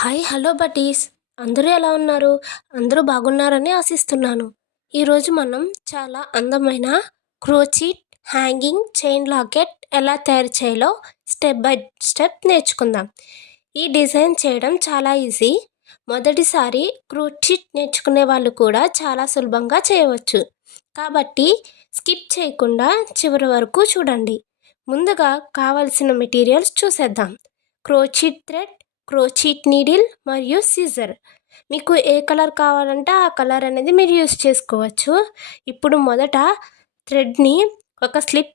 Hi hello buddies. అందరూ ఎలా ఉన్నారు? అందరూ బాగున్నారని ఆశిస్తున్నాను. ఈరోజు మనం చాలా అందమైన క్రోచీట్ హ్యాంగింగ్ చైన్ లాకెట్ ఎలా తయారు చేయాలో స్టెప్ బై స్టెప్ నేర్చుకుందాం. ఈ డిజైన్ చేయడం చాలా ఈజీ. మొదటిసారి క్రోచీట్ నేర్చుకునే వాళ్ళు కూడా చాలా సులభంగా చేయవచ్చు. కాబట్టి స్కిప్ చేయకుండా చివరి వరకు చూడండి. ముందుగా కావలసిన మెటీరియల్స్ చూసేద్దాం. క్రోచీట్ థ్రెడ్, క్రోచీట్ నీడిల్ మరియు సిజర్. మీకు ఏ కలర్ కావాలంటే ఆ కలర్ అనేది మీరు యూస్ చేసుకోవచ్చు. ఇప్పుడు మొదట థ్రెడ్ని ఒక స్లిప్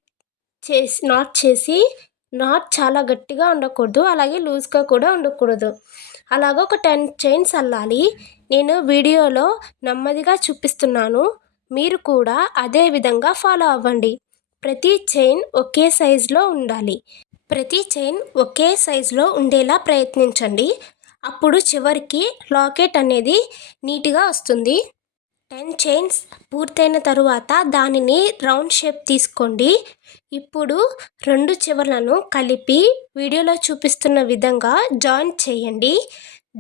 చేసి నాట్ చాలా గట్టిగా ఉండకూడదు, అలాగే లూజ్గా కూడా ఉండకూడదు. అలాగ ఒక 10 చైన్స్ అల్లాలి. నేను వీడియోలో నెమ్మదిగా చూపిస్తున్నాను, మీరు కూడా అదే విధంగా ఫాలో అవ్వండి. ప్రతి చైన్ ఒకే సైజులో ఉండాలి. ప్రతి చైన్ ఒకే సైజులో ఉండేలా ప్రయత్నించండి. అప్పుడు చివరికి లాకెట్ అనేది నీట్గా వస్తుంది. 10 చైన్స్ పూర్తయిన తరువాత దానిని రౌండ్ షేప్ తీసుకోండి. ఇప్పుడు 2 చివర్లను కలిపి వీడియోలో చూపిస్తున్న విధంగా జాయిన్ చేయండి.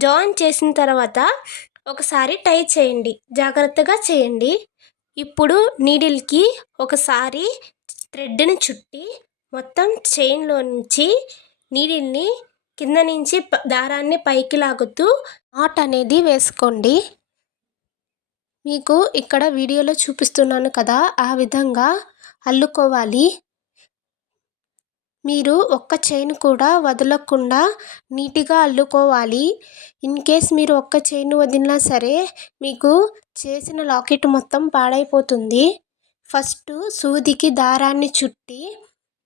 జాయిన్ చేసిన తర్వాత ఒకసారి టై చేయండి. జాగ్రత్తగా చేయండి. ఇప్పుడు నీడిల్కి ఒకసారి థ్రెడ్ని చుట్టి మొత్తం చైన్లో నుంచి నీడిల్ని కింద నుంచి దారాన్ని పైకి లాగుతూ నాట్ అనేది వేసుకోండి. మీకు ఇక్కడ వీడియోలో చూపిస్తున్నాను కదా, ఆ విధంగా అల్లుకోవాలి. మీరు ఒక్క చైన్ కూడా వదలకుండా నీట్గా అల్లుకోవాలి. ఇన్ కేస్ మీరు ఒక్క చైన్ వదిలినా సరే మీకు చేసిన లాకెట్ మొత్తం పాడైపోతుంది. ఫస్ట్ సూదికి దారాన్ని చుట్టి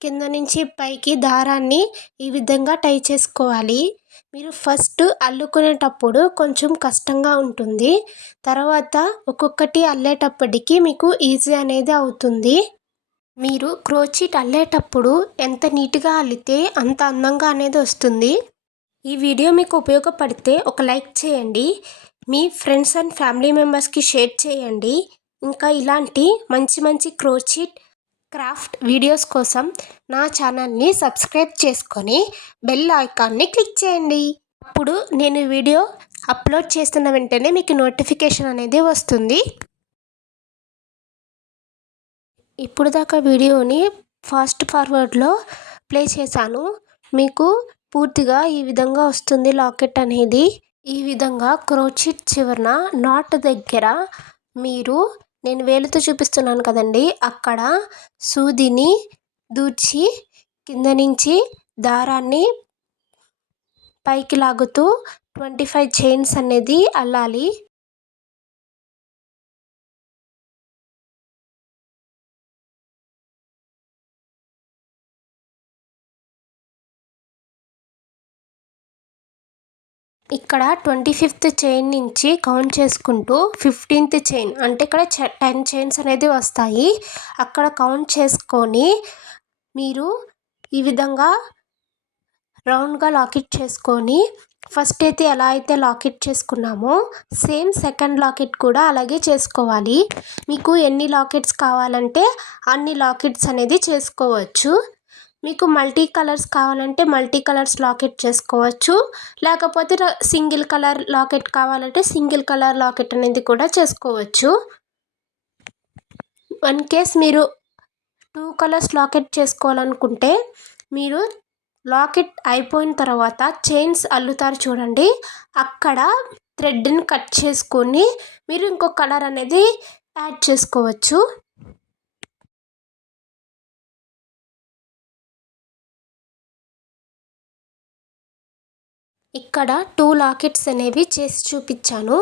కింద నుంచి పైకి దారాన్ని ఈ విధంగా టై చేసుకోవాలి. మీరు ఫస్ట్ అల్లుకునేటప్పుడు కొంచెం కష్టంగా ఉంటుంది, తర్వాత ఒక్కొక్కటి అల్లేటప్పటికి మీకు ఈజీ అనేది అవుతుంది. మీరు క్రోచీట్ అల్లేటప్పుడు ఎంత నీట్గా అల్లితే అంత అందంగా అనేది వస్తుంది. ఈ వీడియో మీకు ఉపయోగపడితే ఒక లైక్ చేయండి. మీ ఫ్రెండ్స్ అండ్ ఫ్యామిలీ మెంబర్స్కి షేర్ చేయండి. ఇంకా ఇలాంటి మంచి మంచి క్రోచీట్ క్రాఫ్ట్ వీడియోస్ కోసం నా ఛానల్ని సబ్స్క్రైబ్ చేసుకొని బెల్ ఐకాన్ని క్లిక్ చేయండి. అప్పుడు నేను వీడియో అప్లోడ్ చేస్తున్న వెంటనే మీకు నోటిఫికేషన్ అనేది వస్తుంది. ఇప్పుడు దాకా వీడియోని ఫాస్ట్ ఫార్వర్డ్లో ప్లే చేశాను. మీకు పూర్తిగా ఈ విధంగా వస్తుంది లాకెట్ అనేది. ఈ విధంగా క్రోచీట్ చివరన నాట్ దగ్గర నేను వేలుతో చూపిస్తున్నాను కదండి, అక్కడ సూదిని దూర్చి కింద నుంచి దారాన్ని పైకి లాగుతూ 25 చైన్స్ అనేది అల్లాలి. ఇక్కడ 25th చైన్ నుంచి కౌంట్ చేసుకుంటూ 15th చైన్ అంటే ఇక్కడ 10 చైన్స్ అనేది వస్తాయి. అక్కడ కౌంట్ చేసుకొని మీరు ఈ విధంగా రౌండ్గా లాకెట్ చేసుకొని ఫస్ట్ అయితే ఎలా అయితే లాకెట్ చేసుకున్నామో సేమ్ సెకండ్ లాకెట్ కూడా అలాగే చేసుకోవాలి. మీకు ఎన్ని లాకెట్స్ కావాలంటే అన్ని లాకెట్స్ అనేది చేసుకోవచ్చు. మీకు మల్టీ కలర్స్ కావాలంటే మల్టీ కలర్స్ లాకెట్ చేసుకోవచ్చు, లేకపోతే సింగిల్ కలర్ లాకెట్ కావాలంటే సింగిల్ కలర్ లాకెట్ అనేది కూడా చేసుకోవచ్చు. వన్ కేస్ మీరు 2 కలర్స్ లాకెట్ చేసుకోవాలనుకుంటే మీరు లాకెట్ అయిపోయిన తర్వాత చైన్స్ అల్లుతారు చూడండి, అక్కడ థ్రెడ్ని కట్ చేసుకొని మీరు ఇంకో కలర్ అనేది యాడ్ చేసుకోవచ్చు. ఇక్కడ 2 లాకెట్స్ అనేవి చేసి చూపించాను.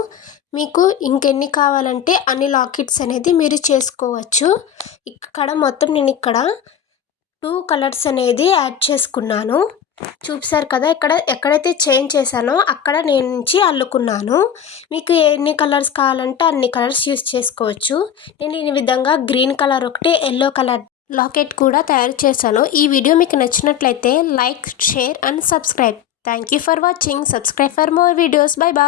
మీకు ఇంకెన్ని కావాలంటే అన్ని లాకెట్స్ అనేది మీరు చేసుకోవచ్చు. ఇక్కడ మొత్తం నేను ఇక్కడ 2 కలర్స్ అనేది యాడ్ చేసుకున్నాను. చూసారు కదా, ఎక్కడైతే చైన్ చేశానో అక్కడ నేను నుంచి అల్లుకున్నాను. మీకు ఎన్ని కలర్స్ కావాలంటే అన్ని కలర్స్ యూస్ చేసుకోవచ్చు. నేను ఈ విధంగా గ్రీన్ కలర్ ఒకటి, ఎల్లో కలర్ లాకెట్ కూడా తయారు చేశాను. ఈ వీడియో మీకు నచ్చినట్లయితే like, share and subscribe. Thank you for watching. Subscribe for more videos. Bye bye.